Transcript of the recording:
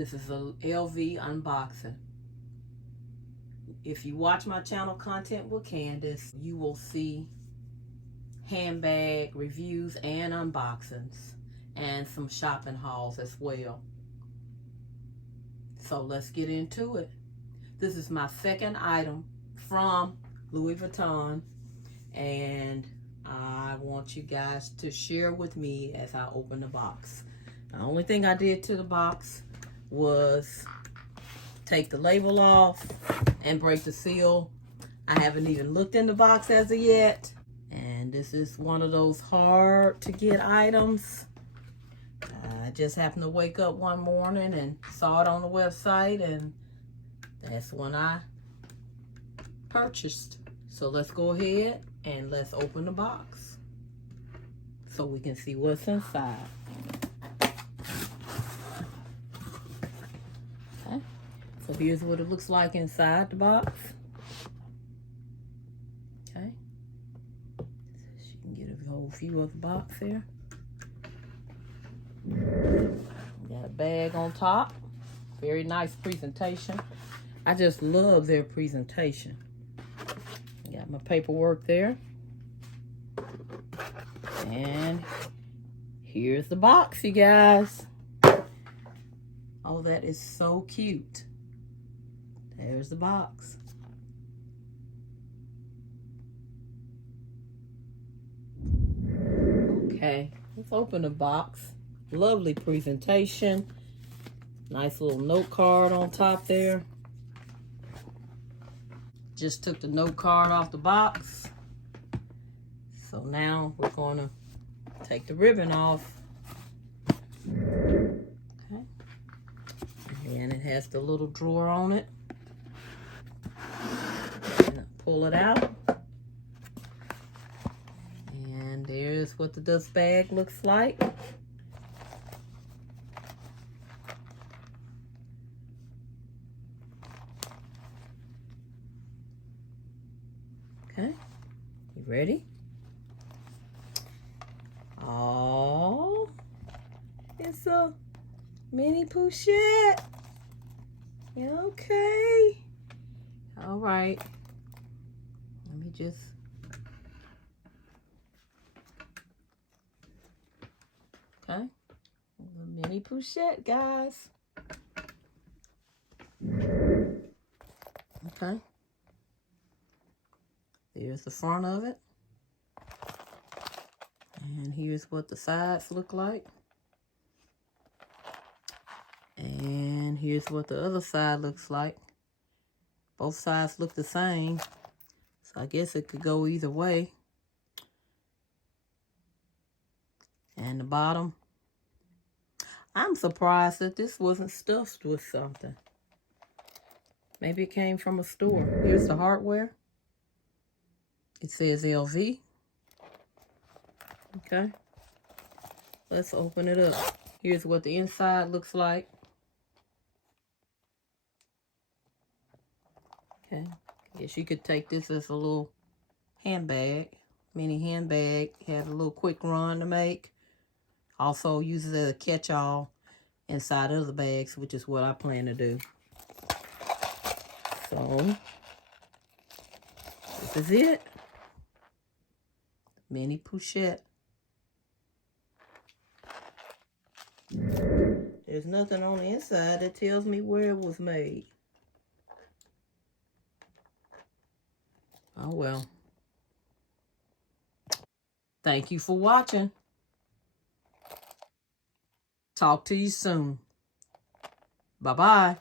This is a LV unboxing. If you watch my channel Content with Candace, you will see handbag reviews and unboxings and some shopping hauls as well. So let's get into it. This is my second item from Louis Vuitton, and I want you guys to share with me as I open the box. The only thing I did to the box was take the label off and break the seal. I haven't even looked in the box as of yet, and this is one of those hard to get items. I just happened to wake up one morning and saw it on the website, and that's when I purchased. So let's go ahead and let's open the box so we can see what's inside. Okay, so here's what it looks like inside the box. Okay, so you can get a whole view of the box here. Got a bag on top. Very nice presentation. I just love their presentation. Got my paperwork there. And here's the box, you guys. Oh, that is so cute. There's the box. Okay, let's open the box. Lovely presentation. Nice little note card on top there. Just took the note card off the box. So now we're going to take the ribbon off. Okay. And it has the little drawer on it. And pull it out. And there's what the dust bag looks like. Okay, you ready? Oh, it's a mini Pouchette. Yeah, okay. All right. Let me just. Okay, the mini Pouchette, guys. Okay. There's the front of it. And here's what the sides look like. And here's what the other side looks like. Both sides look the same. So I guess it could go either way. And the bottom. I'm surprised that this wasn't stuffed with something. Maybe it came from a store. Here's the hardware. It says LV. Okay. Let's open it up. Here's what the inside looks like. Okay. Guess you could take this as a little handbag. Mini handbag. Has a little quick run to make. Also uses it as a catch-all inside other bags, which is what I plan to do. So, this is it. Mini Pouchette. There's nothing on the inside that tells me where it was made. Oh well. Thank you for watching. Talk to you soon. Bye-bye.